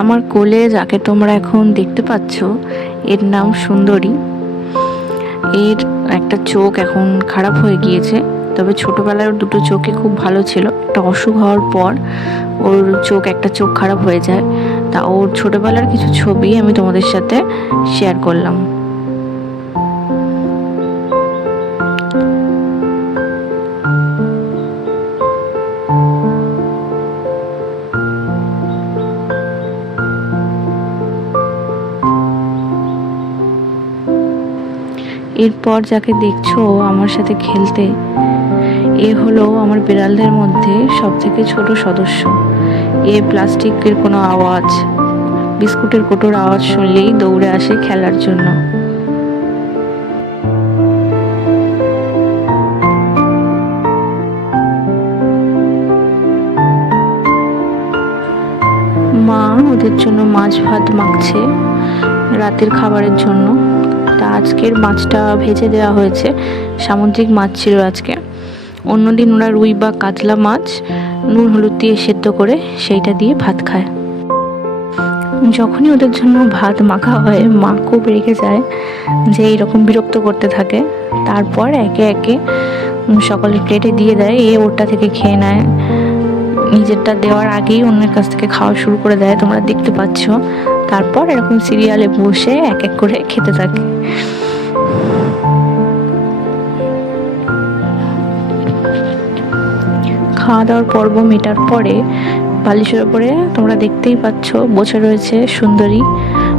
আমার কোলে যাকে তোমরা এখন দেখতে পাচ্ছ এর নাম সুন্দরী। এর একটা চোখ এখন খারাপ হয়ে গিয়েছে, তবে ছোটবেলায় ওর দুটো চোখই খুব ভালো ছিল। একটা অসুখ হওয়ার পর ওর একটা চোখ খারাপ হয়ে যায়। তা ওর ছোটবেলার কিছু ছবি আমি তোমাদের সাথে শেয়ার করলাম। এরপর যাকে দেখছো আমার সাথে খেলতে, এ হলো আমার বিড়ালদের মধ্যে সবথেকে ছোট সদস্য। এ প্লাস্টিকের কোনো আওয়াজ, বিস্কুটের কোটোর আওয়াজ শুনলেই দৌড়ে আসে খেলার জন্য। মা ওদের জন্য মাছ ভাত মাখছে রাতের খাবারের জন্য। তা আজকের মাছটা ভেজে দেওয়া হয়েছে, সামুদ্রিক মাছ ছিল আজকে। অন্যদিন ওরা রুই বা কাতলা মাছ নুন হলুদ দিয়ে সেদ্ধ করে সেইটা দিয়ে ভাত খায়। যখনই ওদের জন্য ভাত মাখা হয় মা খুব রেগে যায়, যে এইরকম বিরক্ত করতে থাকে। তারপর একে একে সকলের প্লেটে দিয়ে দেয়, এ ওরটা থেকে খেয়ে নেয়। নিজেরটা দেওয়ার আগেই অন্যের কাছ থেকে খাওয়া শুরু করে দেয়, তোমরা দেখতে পাচ্ছ। তারপর এরকম সিরিয়ালে বসে এক এক করে খেতে থাকে। খাওয়া দাওয়ার পর্ব মেটার পরে বালিশের ওপরে তোমরা দেখতেই পাচ্ছ বসে রয়েছে সুন্দরী,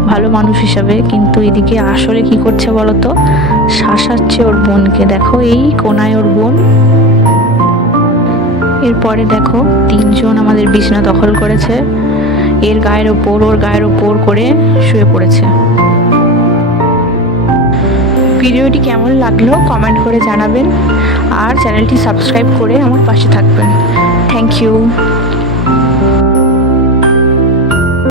ভালো মানুষ হিসাবে। কিন্তু এদিকে আসলে কি করছে বলতো, শাসাচ্ছে ওর বোনকে। দেখো এই কোনায় ওর বোন। এরপরে দেখো তিনজন আমাদের বিছানা দখল করেছে, এর গায়ের ওপর ওর গায়ের ওপর করে শুয়ে পড়েছে। ভিডিওটি কেমন লাগলো কমেন্ট করে জানাবেন, আর চ্যানেলটি সাবস্ক্রাইব করে আমার পাশে থাকবেন। Thank you.